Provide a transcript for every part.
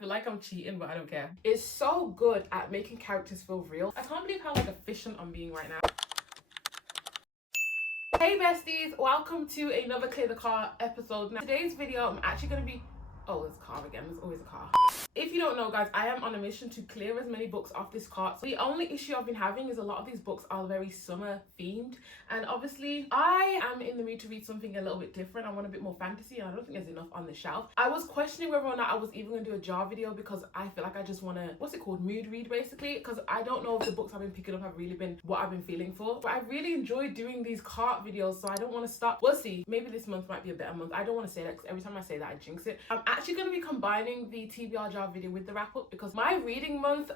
feel like I'm cheating, but I don't care. It's so good at making characters feel real. I can't believe how like efficient I'm being right now. Hey besties, welcome to another Clear the Car episode. Now today's video I'm actually going to be... Oh, there's a car again. There's always a car. If you don't know, guys, I am on a mission to clear as many books off this cart. So the only issue I've been having is a lot of these books are very summer themed. And obviously, I am in the mood to read something a little bit different. I want a bit more fantasy, and I don't think there's enough on the shelf. I was questioning whether or not I was even going to do a jar video because I feel like I just want to, what's it called, mood read basically. Because I don't know if the books I've been picking up have really been what I've been feeling for. But I really enjoy doing these cart videos, so I don't want to stop. We'll see. Maybe this month might be a better month. I don't want to say that because every time I say that, I jinx it. I'm actually going to be combining the TBR jar video with the wrap up because my reading month,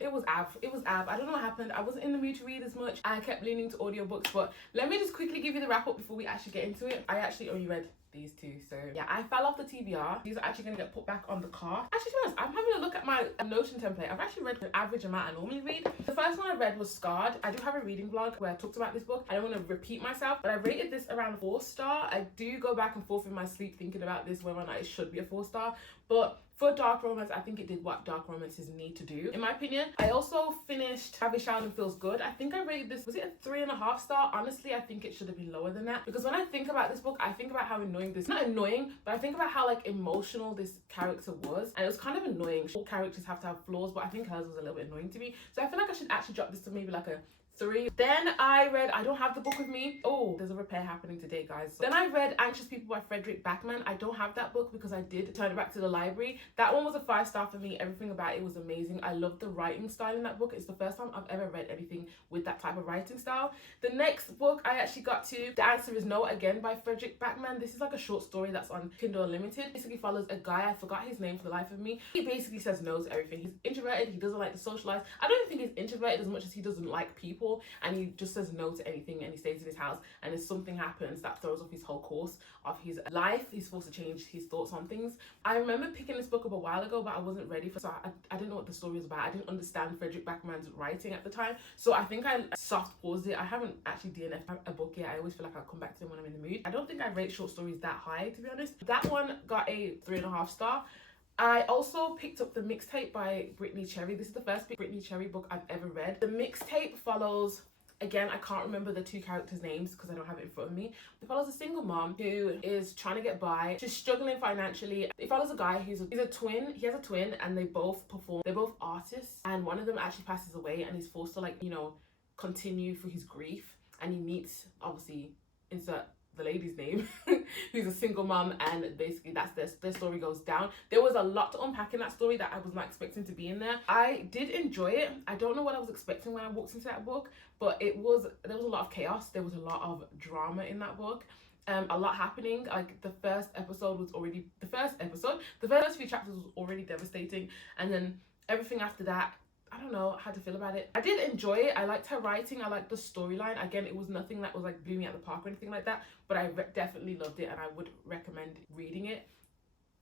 it was ab. I don't know what happened. I wasn't in the mood to read as much. I kept leaning to audiobooks, but let me just quickly give you the wrap up before we actually get into it. I actually only read these two, so yeah, I fell off the TBR. These are actually going to get put back on the cart. Actually, to be honest, I'm having a look at my Notion template. I've actually read the average amount I normally read. The first one I read was Scarred. I do have a reading vlog where I talked about this book. I don't want to repeat myself, but I rated this around 4-star. I do go back and forth in my sleep thinking about this, whether or not it should be a 4-star, but for dark romance, I think it did what dark romances need to do, in my opinion. I also finished Ravi Sheldon Feels Good. I think I rated this, was it a 3.5 star? Honestly, I think it should have been lower than that. Because when I think about this book, I think about how annoying this, not annoying, but I think about how like emotional this character was. And it was kind of annoying. All characters have to have flaws, but I think hers was a little bit annoying to me. So I feel like I should actually drop this to maybe like a 3. Then I read, I don't have the book with me. Oh, there's a repair happening today, guys. Then I read Anxious People by Frederick Backman. I don't have that book because I did turn it back to the library. That one was a 5-star for me. Everything about it was amazing. I love the writing style in that book. It's the first time I've ever read anything with that type of writing style. The next book I actually got to, The Answer Is No, again by Frederick Backman. This is like a short story that's on Kindle Unlimited. It basically follows a guy, I forgot his name for the life of me. He basically says no to everything. He's introverted, he doesn't like to socialize. I don't even think he's introverted as much as he doesn't like people, and he just says no to anything, and he stays in his house, and if something happens that throws off his whole course of his life, he's forced to change his thoughts on things. I remember picking this book up a while ago, but I wasn't ready for, so I didn't know what the story was about. I didn't understand Frederick Backman's writing at the time, so I think I soft paused it. I haven't actually DNF'd a book yet. I always feel like I'll come back to them when I'm in the mood. I don't think I rate short stories that high, to be honest. That one got a 3.5 star. I also picked up the mixtape by Brittany Cherry. This is the first Brittany Cherry book I've ever read. The mixtape follows, again, I can't remember the 2 characters' names because I don't have it in front of me. It follows a single mom who is trying to get by. She's struggling financially. It follows a guy who's a twin. He has a twin, and they both perform. They're both artists, and one of them actually passes away, and he's forced to, like, you know, continue through his grief. And he meets, obviously, insert the lady's name, who's a single mom, and basically that's their story goes down. There was a lot to unpack in that story that I was not expecting to be in there. I did enjoy it. I don't know what I was expecting when I walked into that book, but there was a lot of chaos. There was a lot of drama in that book. A lot happening. Like the first few chapters was already devastating, and then everything after that, I don't know how to feel about it. I did enjoy it. I liked her writing. I liked the storyline. Again, it was nothing that was like blew me out the park or anything like that, but I definitely loved it, and I would recommend reading it.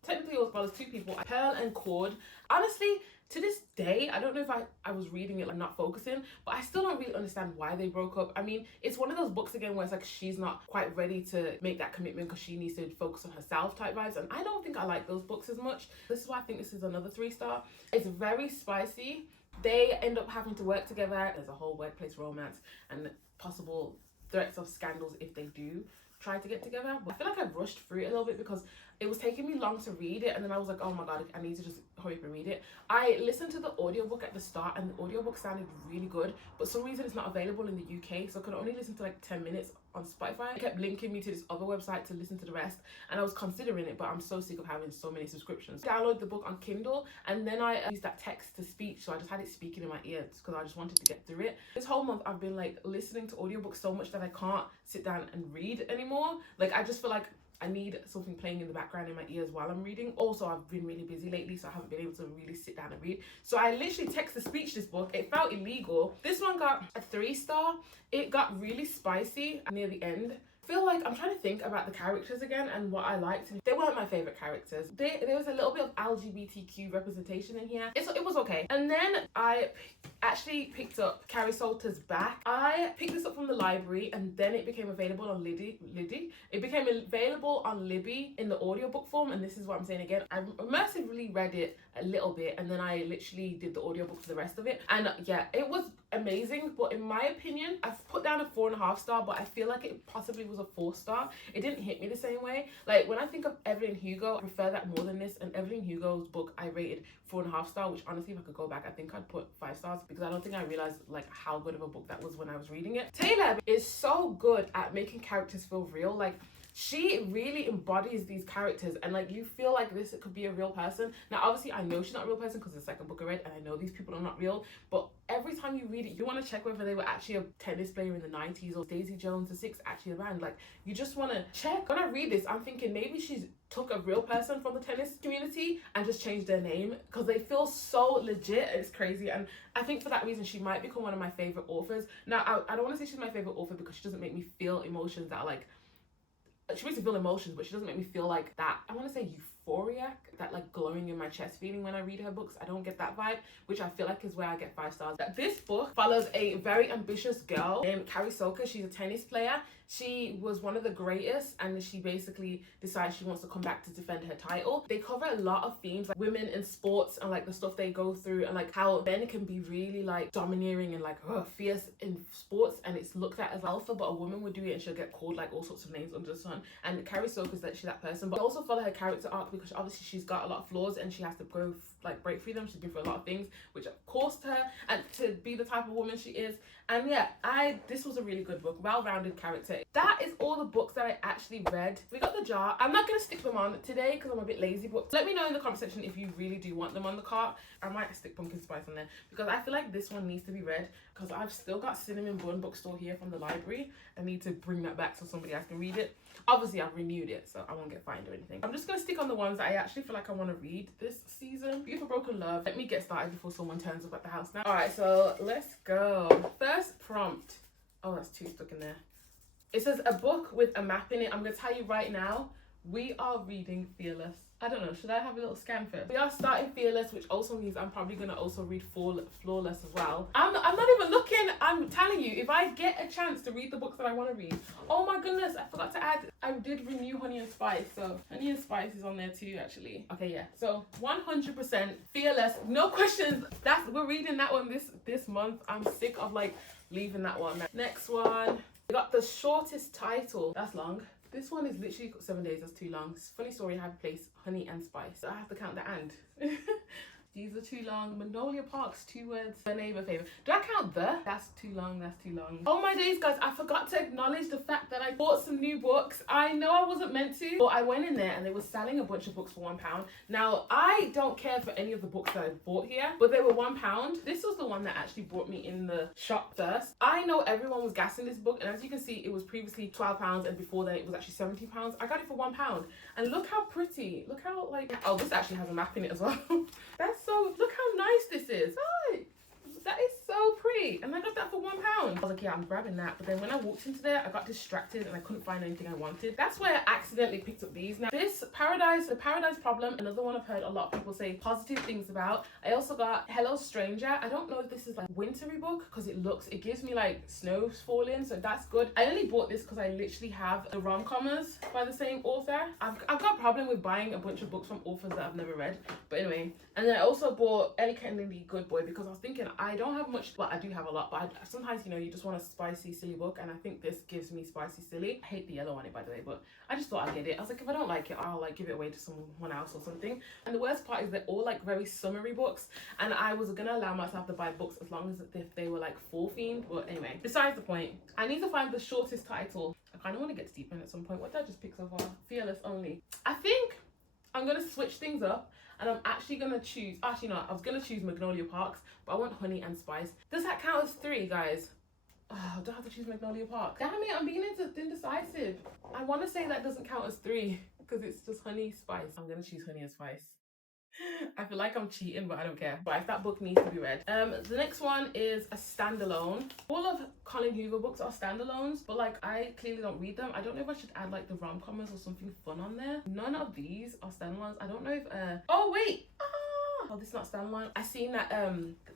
Technically, it follows 2 people, Pearl and Cord. Honestly, to this day, I don't know if I was reading it like not focusing, but I still don't really understand why they broke up. I mean, it's one of those books again where it's like she's not quite ready to make that commitment because she needs to focus on herself type vibes, and I don't think I like those books as much. This is why I think this is another 3-star. It's very spicy. They end up having to work together. There's a whole workplace romance and possible threats of scandals if they do try to get together. But I feel like I rushed through it a little bit because it was taking me long to read it, and then I was like, oh my god, I need to just hurry up and read it. I listened to the audiobook at the start, and the audiobook sounded really good, but for some reason it's not available in the UK, so I could only listen to like 10 minutes on Spotify. It kept linking me to this other website to listen to the rest, and I was considering it, but I'm so sick of having so many subscriptions. Download the book on Kindle, and then I used that text to speech, so I just had it speaking in my ears because I just wanted to get through it. This whole month I've been like listening to audiobooks so much that I can't sit down and read anymore. Like I just feel like I need something playing in the background in my ears while I'm reading. Also, I've been really busy lately, so I haven't been able to really sit down and read. So I literally text-to-speech this book. It felt illegal. This one got a 3-star. It got really spicy near the end. I feel like I'm trying to think about the characters again and what I liked. They weren't my favorite characters. There was a little bit of LGBTQ representation in here. It was okay. And then I actually picked up Carrie Salter's Back. I picked this up from the library, and then it became available on Libby. It became available on Libby in the audiobook form, and this is what I'm saying again. I immersively read it a little bit, and then I literally did the audiobook for the rest of it. And yeah, it was amazing, but in my opinion, I've put down a 4.5 star, but I feel like it possibly was a 4 star. It didn't hit me the same way. Like when I think of Evelyn Hugo, I prefer that more than this. And Evelyn Hugo's book I rated 4.5 star, which honestly, if I could go back, I think I'd put 5 stars, because I don't think I realized like how good of a book that was when I was reading it. Taylor is so good at making characters feel real. Like she really embodies these characters, and like you feel like this could be a real person. Now obviously I know she's not a real person because it's the second book I read, and I know these people are not real, but every time you read it, you want to check whether they were actually a tennis player in the 90s, or Daisy Jones the Six actually around. Like you just want to check. When I read this, I'm thinking maybe she's took a real person from the tennis community and just changed their name, because they feel so legit. It's crazy, and I think for that reason she might become one of my favorite authors. Now I don't want to say she's my favorite author because she doesn't make me feel emotions that are like, she makes me feel emotions, but she doesn't make me feel like that, I want to say euphoria, that like glowing in my chest feeling when I read her books. I don't get that vibe, which I feel like is where I get 5 stars. This book follows a very ambitious girl named Carrie Soka. She's a tennis player. She was one of the greatest, and she basically decides she wants to come back to defend her title. They cover a lot of themes like women in sports, and like the stuff they go through, and like how men can be really like domineering and like fierce in sports, and it's looked at as alpha, but a woman would do it and she'll get called like all sorts of names under the sun. And Carrie Soka is actually that person. But I also follow her character arc because obviously she's got a lot of flaws and she has to go like break through them. She's been through a lot of things which have caused her and to be the type of woman she is. And yeah, this was a really good book, well-rounded character. That is all the books that I actually read. We got the jar. I'm not going to stick them on today because I'm a bit lazy, but let me know in the comment section if you really do want them on the cart. I might stick pumpkin spice on there because I feel like this one needs to be read, because I've still got Cinnamon Bun bookstore here from the library. I need to bring that back so somebody else can read it. Obviously I've renewed it, so I won't get fined or anything. I'm just going to stick on the ones that I actually feel like I want to read this season. Beautiful Broken Love. Let me get started before someone turns up at the house now. Alright, so let's go. First prompt. Oh, that's 2 stuck in there. It says a book with a map in it. I'm going to tell you right now, we are reading Fearless. I don't know, should I have a little scan first? We are starting Fearless, which also means I'm probably going to also read Flawless as well. I'm not even looking. I'm telling you, if I get a chance to read the books that I want to read. Oh my goodness, I forgot to add, I did renew Honey and Spice. So Honey and Spice is on there too, actually. Okay, yeah. So 100% Fearless, no questions. We're reading that one this month. I'm sick of like leaving that one. Next one. We got The Shortest Title. That's long. This one is literally 7 days. That's too long. Funny story, I have placed Honey and Spice. So I have to count the and. These are too long. Magnolia Parks, 2 words. My neighbor favorite. Do I count the? That's too long. That's too long. Oh my days, guys. I forgot to acknowledge the fact that I bought some new books. I know I wasn't meant to, but I went in there and they were selling a bunch of books for £1. Now, I don't care for any of the books that I bought here, but they were £1. This was the one that actually brought me in the shop first. I know everyone was gassing this book, and as you can see, it was previously £12, and before that it was actually £17. I got it for £1. And look how pretty. Look how like, oh, this actually has a map in it as well. Look how nice this is. Oh, that is so pretty. And I got that for £1. I was like, yeah, I'm grabbing that. But then when I walked into there, I got distracted and I couldn't find anything I wanted. That's why I accidentally picked up these. Now, this The Paradise Problem, another one I've heard a lot of people say positive things about. I also got Hello Stranger. I don't know if this is like a wintry book because it gives me like snows falling, so that's good. I only bought this because I literally have the rom-commers by the same author. I've got a problem with buying a bunch of books from authors that I've never read. But anyway, and then I also bought Ellie Kennedy Good Boy because I was thinking I don't have much, well, I do have a lot, but sometimes, you know, you just want a spicy, silly book, and I think this gives me spicy, silly. I hate the yellow on it, by the way, but I just thought I'd get it. I was like, if I don't like it, I'll like give it away to someone else or something. And the worst part is they're all like very summery books, and I was gonna allow myself to buy books as long as if they were like fall themed. But anyway, besides the point, I need to find The Shortest Title. I kind of want to get to deep in at some point. What did I just pick so far? Fearless only. I think I'm gonna switch things up, and I'm actually gonna choose, actually no, I was gonna choose Magnolia Parks, but I want Honey and Spice. Does that count as 3, guys? Oh, do I have to choose Magnolia Park? Damn it, I'm being indecisive. I want to say that doesn't count as 3 because it's just Honey, Spice. I'm gonna choose Honey and Spice. I feel like I'm cheating, but I don't care. But that book needs to be read. The next one is a standalone. All of Colin Hoover books are standalones, but like I clearly don't read them. I don't know if I should add like the rom-commers or something fun on there. None of these are standalones. I don't know if oh wait, Oh, this is not standalone. I seen that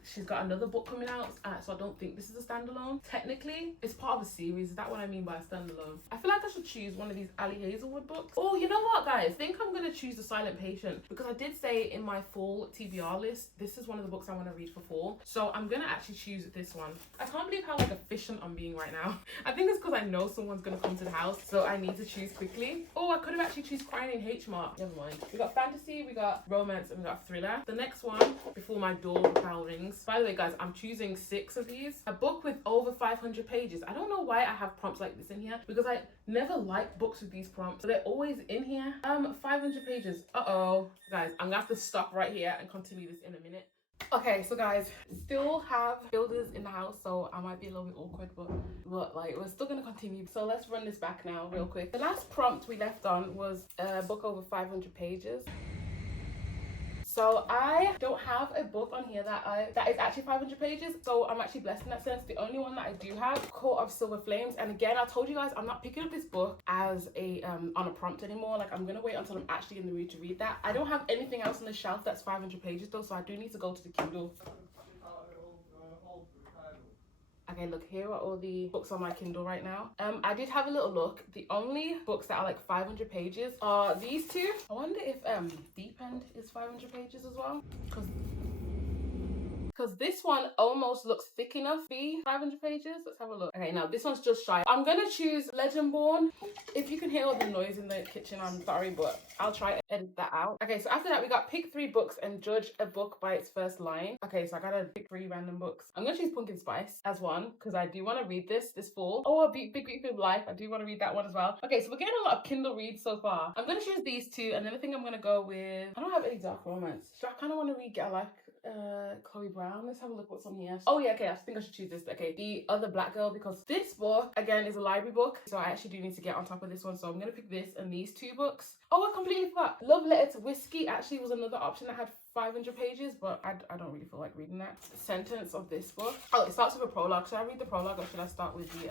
she's got another book coming out, so I don't think this is a standalone. Technically, it's part of a series. Is that what I mean by a standalone? I feel like I should choose one of these Ali Hazelwood books. Oh, you know what, guys? I think I'm gonna choose The Silent Patient because I did say in my fall TBR list, this is one of the books I want to read for fall. So I'm gonna actually choose this one. I can't believe how like efficient I'm being right now. I think it's because I know someone's gonna come to the house, so I need to choose quickly. Oh, I could have actually choose Crying in H Mark. Never mind. We got fantasy, we got romance, and we got thriller. The next one, Before My Door, the Bell Rings. By the way, guys, I'm choosing 6 of these. A book with over 500 pages. I don't know why I have prompts like this in here because I never like books with these prompts. So they're always in here. 500 pages. Uh-oh. Guys, I'm gonna have to stop right here and continue this in a minute. Okay, so guys, still have builders in the house, so I might be a little bit awkward, but like we're still gonna continue. So let's run this back now real quick. The last prompt we left on was a book over 500 pages. So I don't have a book on here that is actually 500 pages, so I'm actually blessed in that sense. The only one that I do have, Court of Silver Flames, and again, I told you guys I'm not picking up this book as a on a prompt anymore. Like, I'm gonna wait until I'm actually in the mood to read that. I don't have anything else on the shelf that's 500 pages though, so I do need to go to the Kindle. Okay, look, here are all the books on my Kindle right now. I did have a little look. The only books that are like 500 pages are these two. I wonder if Deep End is 500 pages as well, because this one almost looks thick enough to be 500 pages. Let's have a look. Okay, now this one's just shy. I'm gonna choose Legendborn. If you can hear all the noise in the kitchen, I'm sorry, but I'll try to edit that out. Okay, so after that, we got pick 3 books and judge a book by its first line. Okay, so I gotta pick 3 random books. I'm gonna choose Pumpkin Spice as one because I do want to read this fall. Oh, a Big Beautiful Life. I do want to read that one as well. Okay, so we're getting a lot of Kindle reads so far. I'm gonna choose these 2, and then I think I'm gonna go with, I don't have any dark romance, so I kind of want to read Get a Life, Chloe Brown. Let's have a look what's on here. Oh yeah, okay, I think I should choose this. Okay, The Other Black Girl, because this book again is a library book, so I actually do need to get on top of this one, so I'm gonna pick this and these 2 books. Oh, I completely forgot. Love Letter to Whiskey actually was another option that had 500 pages, but I don't really feel like reading that. Sentence of this book. Oh, it starts with a prologue. Should I read the prologue or should I start with the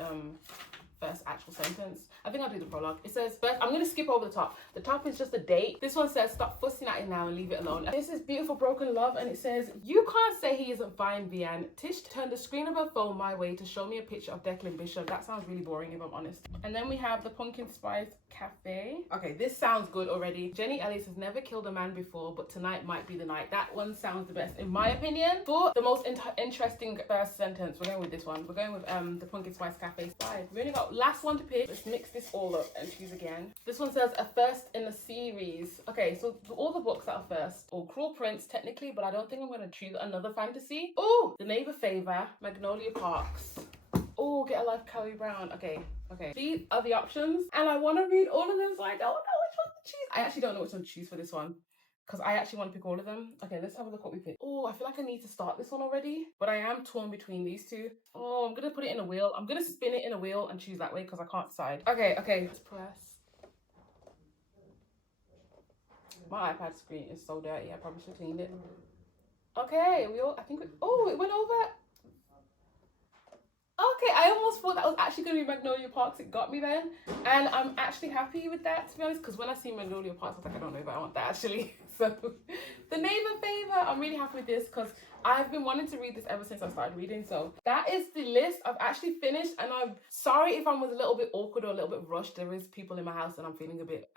first actual sentence? I think I'll do the prologue. It says, first, I'm going to skip over the top. The top is just a date. This one says, stop fussing at him now and leave it alone. This is Beautiful Broken Love, and it says, you can't say he isn't fine, Vianne. Tish turned the screen of her phone my way to show me a picture of Declan Bishop. That sounds really boring if I'm honest. And then we have the Pumpkin Spice Cafe. Okay, this sounds good already. Jenny Ellis has never killed a man before, but tonight might be the night. That one sounds the best in my opinion. For the most interesting first sentence, we're going with this one. We're going with the Pumpkin Spice Cafe. 5. We only got last one to pick. Let's mix this all up and choose again. This one says a first in a series. Okay, so all the books that are first, or Cruel Prince technically, but I don't think I'm going to choose another fantasy. Oh, The Neighbor Favor, Magnolia Parks. Oh, Get a Life, Chloe Brown. Okay. These are the options, and I want to read all of them, so I don't know which one to choose. I actually don't know which one to choose for this one, because I actually want to pick all of them. Okay, let's have a look what we pick. Oh, I feel like I need to start this one already, but I am torn between these 2. Oh, I'm gonna put it in a wheel. I'm gonna spin it in a wheel and choose that way because I can't decide. Okay, let's press. My iPad screen is so dirty. I probably should clean it. Okay, oh, it went over. Okay, I almost thought that was actually going to be Magnolia Parks. It got me then. And I'm actually happy with that, to be honest, because when I see Magnolia Parks, I was like, I don't know if I want that actually. So, The Neighbor Favor, I'm really happy with this because I've been wanting to read this ever since I started reading. So that is the list. I've actually finished, and I'm sorry if I was a little bit awkward or a little bit rushed. There is people in my house and I'm feeling a bit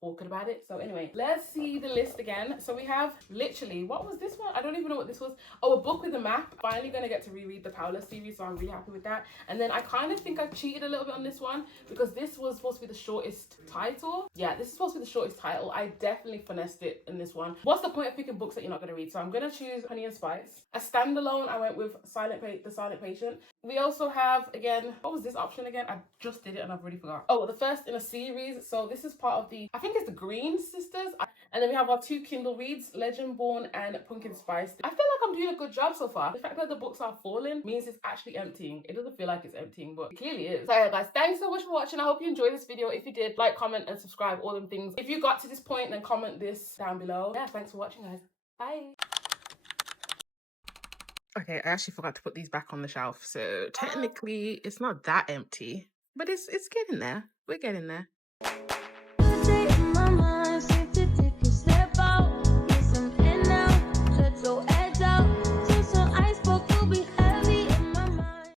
awkward about it. So anyway, let's see the list again. So we have literally, what was this one? I don't even know what this was. Oh, a book with a map. Finally gonna get to reread the Paula series, so I'm really happy with that. And then I kind of think I've cheated a little bit on this one because this was supposed to be the shortest title. Yeah, this is supposed to be the shortest title. I definitely finessed it in this one. What's the point of picking books that you're not gonna read? So I'm gonna choose Honey and Spice. A standalone, I went with The Silent Patient. We also have, again, what was this option again? I just did it and I've already forgot. Oh, the first in a series. So this is part of the, I think it's the Green Sisters. And then we have our 2 Kindle reads, Legendborn and Pumpkin Spice. I feel like I'm doing a good job so far. The fact that the books are falling means it's actually emptying. It doesn't feel like it's emptying, but it clearly is. So yeah, guys, thanks so much for watching. I hope you enjoyed this video. If you did, like, comment, and subscribe, all them things. If you got to this point, then comment this down below. Yeah, thanks for watching, guys. Bye. Okay, I actually forgot to put these back on the shelf, so technically it's not that empty, but it's getting there. We're getting there.